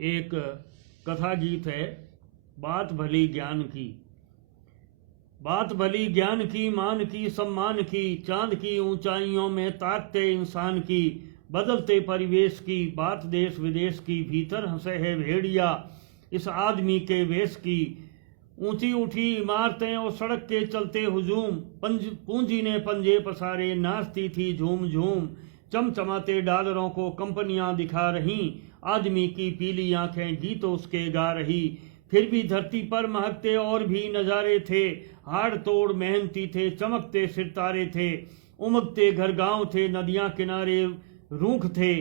एक कथा गीत है। बात भली ज्ञान की, बात भली ज्ञान की, मान की सम्मान की, चांद की ऊंचाइयों में ताकते इंसान की, बदलते परिवेश की, बात देश विदेश की, भीतर हंसे है भेड़िया इस आदमी के वेश की। ऊंची उठी इमारतें और सड़क के चलते हुजूम, पूंजी ने पंजे पसारे, नाचती थी झूम झूम। चमचमाते डॉलरों को कंपनियां दिखा रही, आदमी की पीली आंखें गीत उसके गा रही। फिर भी धरती पर महकते और भी नजारे थे, हाड़ तोड़ मेहनती थे, चमकते सितारे थे। उमगते घर गांव थे, नदियां किनारे रूख थे,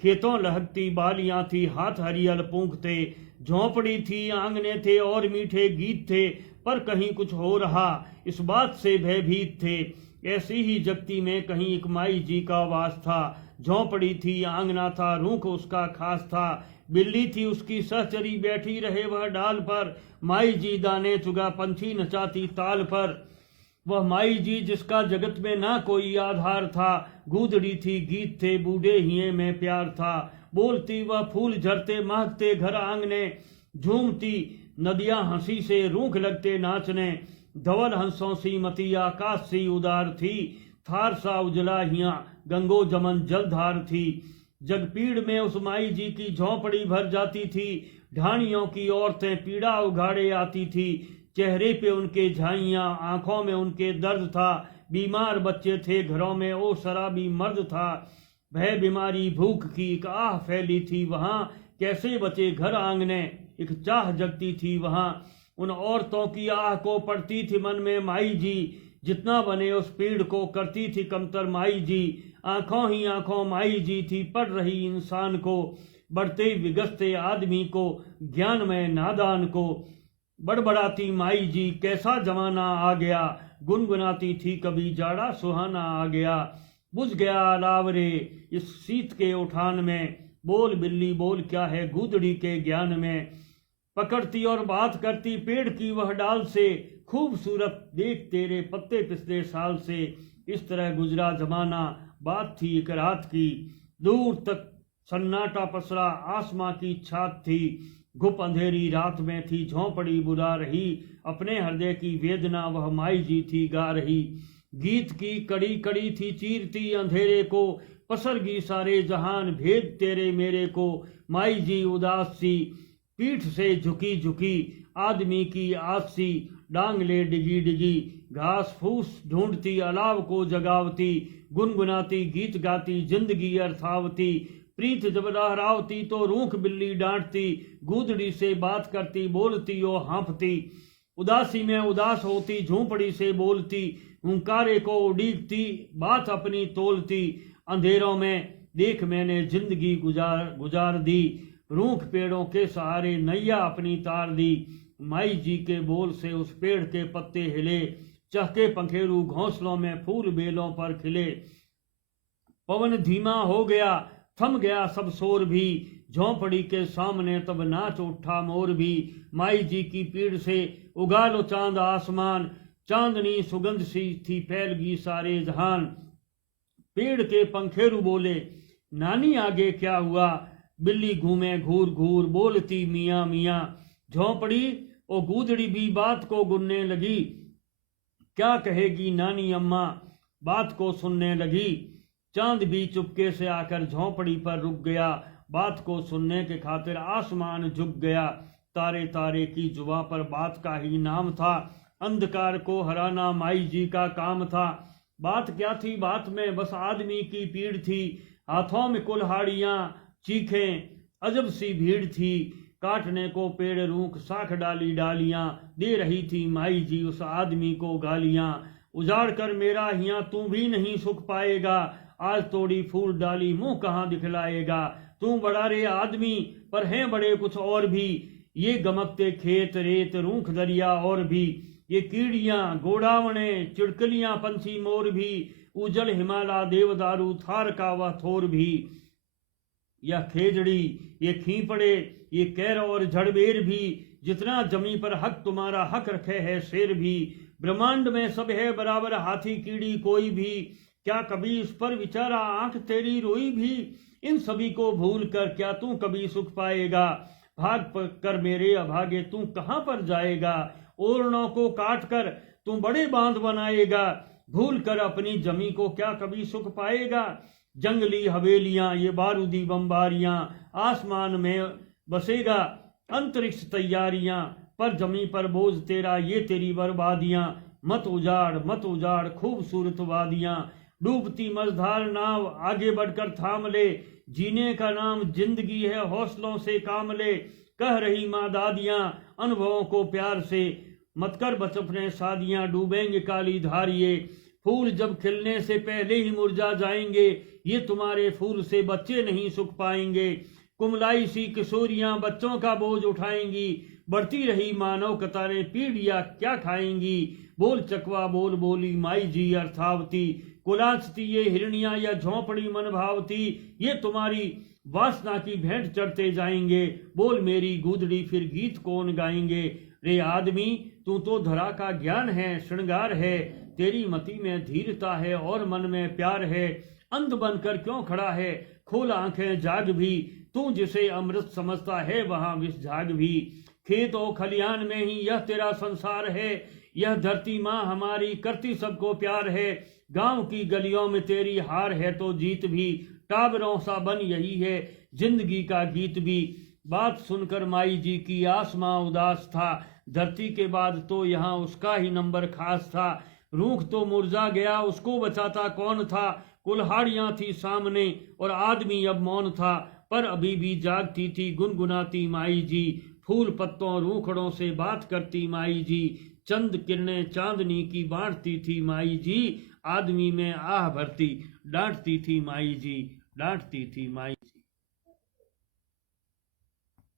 खेतों लहकती बालियां थी, हाथ हरियल पूंख थे। झोंपड़ी थी, आंगने थे और मीठे गीत थे, पर कहीं कुछ हो रहा इस बात से भयभीत थे। ऐसी ही जगती में कहीं एक माई जी का वास था। झोंपड़ी थी, आंगना था, रूख उसका खास था। बिल्ली थी उसकी सहचरी, बैठी रहे वह डाल पर। माई जी दाने चुगा, पंछी नचाती ताल पर। वह माई जी जिसका जगत में ना कोई आधार था। गूदड़ी थी, गीत थे, बूढ़े हिये में प्यार था। बोलती वह फूल झरते, महकते घर आंगने। झूमती नदियां हंसी से, रूख लगते नाचने। धवल हंसों सी मती, आकाश सी उदार थी। थार सा उजला हिया, गंगो जमन जलधार थी। जगपीड़ में उस माई जी की झोंपड़ी भर जाती थी। ढाणियों की औरतें पीड़ा उघाड़े आती थी। चेहरे पे उनके झाइयां, आंखों में उनके दर्द था। बीमार बच्चे थे घरों में, ओ शराबी मर्द था। भय बीमारी भूख की एक आह फैली थी वहां, कैसे बचे घर आंगने एक चाह जगती थी वहां। उन औरतों की आह को पड़ती थी मन में माई जी, जितना बने उस पीड़ को करती थी कमतर माई जी। आंखों ही आंखों माई जी थी, पढ़ रही इंसान को, बढ़ते विगसते आदमी को, ज्ञान में नादान को। बड़बड़ाती माई जी, कैसा जमाना आ गया, गुनगुनाती थी कभी जाड़ा सुहाना आ गया। बुझ गया अलाव रे इस शीत के उठान में, बोल बिल्ली बोल क्या है गूदड़ी के ज्ञान में। पकड़ती और बात करती पेड़ की वह डाल से, खूबसूरत देख तेरे पत्ते पिछले साल से। इस तरह गुजरा जमाना, बात थी एक रात की। दूर तक सन्नाटा पसरा, आसमां की छात थी। घुप अंधेरी रात में थी झोंपड़ी बुला रही, अपने हृदय की वेदना वह माई जी थी गा रही। गीत की कड़ी कड़ी थी, चीरती अंधेरे को, पसरगी सारे जहान भेद तेरे मेरे को। माई जी उदास सी, पीठ से झुकी झुकी, आदमी की आसी, डांग ले डिगी डिगी। घास फूस ढूंढती, अलाव को जगावती, गुनगुनाती गीत गाती, जिंदगी अर्थावती। प्रीत जब लहरावती तो रूख बिल्ली डांटती, गूदड़ी से बात करती, बोलती ओ हाँफती। उदासी में उदास होती, झोंपड़ी से बोलती, हुंकारे को उड़ीकती, बात अपनी तोलती। अंधेरों में देख मैंने जिंदगी गुजार दी, रूख पेड़ों के सहारे नैया अपनी तार दी। माई जी के बोल से उस पेड़ के पत्ते हिले, चहके पंखेरू घोंसलों में फूल बेलों पर खिले। पवन धीमा हो गया, थम गया सब शोर भी, झोंपड़ी के सामने तब नाच उठा मोर भी। माई जी की पीड़ से उगा लो चांद आसमान, चांदनी सुगंध सी थी फैलगी सारे जहान। पेड़ के पंखेरु बोले, नानी आगे क्या हुआ, बिल्ली घूमे घूर घूर, बोलती मियाँ मियाँ। झोंपड़ी ओ गूदड़ी भी बात को गुनने लगी, क्या कहेगी नानी अम्मा, बात को सुनने लगी। चांद भी चुपके से आकर झोंपड़ी पर रुक गया, बात को सुनने के खातिर आसमान झुक गया। तारे तारे की जुबां पर बात का ही नाम था, अंधकार को हराना माई जी का काम था। बात क्या थी बात में, बस आदमी की पीड़ थी। हाथों में कुल्हाड़ियां, चीखें, अजब सी भीड़ थी। काटने को पेड़ रूख, साख डाली डालियां, दे रही थी माई जी उस आदमी को गालियां। उजाड़ कर मेरा हियां तू भी नहीं सुख पाएगा, आज तोड़ी फूल डाली मुंह कहाँ दिखलाएगा। तू बड़ा रे आदमी, पर हैं बड़े कुछ और भी, ये गमकते खेत रेत रूख दरिया और भी। ये कीड़ियां गोडावने, चिड़कलियां पंछी मोर भी, उजल हिमालय देवदारू थार का वह थोर भी। यह खेजड़ी, ये खींपड़े, ये कैर और झड़बेर भी, जितना जमी पर हक तुम्हारा हक रखे है शेर भी। ब्रह्मांड में सब है बराबर, हाथी कीड़ी कोई भी, क्या कभी इस पर विचारा आंख तेरी रोई भी। इन सभी को भूल कर क्या तू कभी सुख पाएगा, कर मेरे अभागे तू कहाँ पर जाएगा। ओरणों को काट कर तू बड़े बांध बनाएगा, भूल कर अपनी जमी को क्या कभी सुख पाएगा। जंगली हवेलियां ये बारूदी बम्बारियां, आसमान में बसेगा अंतरिक्ष तैयारियां, पर जमी पर बोझ तेरा ये तेरी बर्बादियां। मत उजाड़ खूबसूरत वादियां, डूबती मझधार नाव आगे बढ़कर थाम ले। जीने का नाम जिंदगी है, हौसलों से काम ले। कह रही माँ दादियां अनुभवों को प्यार से, मत कर बचपने शादियां डूबेंगे काली धारिये। फूल जब खिलने से पहले ही मुरझा जाएंगे, ये तुम्हारे फूल से बच्चे नहीं सुख पाएंगे। कुमलाई सी किशोरियां बच्चों का बोझ उठाएंगी, बढ़ती रही मानव कतारें पीढ़ियां क्या खाएंगी। बोल चकवा बोल बोली माई जी अर्थावती, कुलाचती ये हिरनियां या झोंपड़ी मन भावती। ये तुम्हारी वासना की भेंट चढ़ते जाएंगे, बोल मेरी गूदड़ी फिर गीत कौन गाएंगे। रे आदमी तू तो धरा का ज्ञान है, श्रृंगार है, तेरी मति में धीरता है और मन में प्यार है। अंध बनकर क्यों खड़ा है, खोल आंखें जाग भी, तू जिसे अमृत समझता है वहां विष झाग भी। खेत और खलियान में ही यह तेरा संसार है, यह धरती माँ हमारी करती सबको प्यार है। गांव की गलियों में तेरी हार है तो जीत भी, टाबरों सा बन यही है जिंदगी का गीत भी। बात सुनकर माई जी की आसमां उदास था, धरती के बाद तो यहाँ उसका ही नंबर खास था। रूख तो मुरझा गया उसको बचाता कौन था, कुल्हाड़ियां थी सामने और आदमी अब मौन था। पर अभी भी जागती थी गुनगुनाती माई जी, फूल पत्तों रूखड़ों से बात करती माई जी। चंद किरणें चांदनी की बांटती थी माई जी, आदमी में आह भरती डांटती थी माई जी, डांटती थी माई।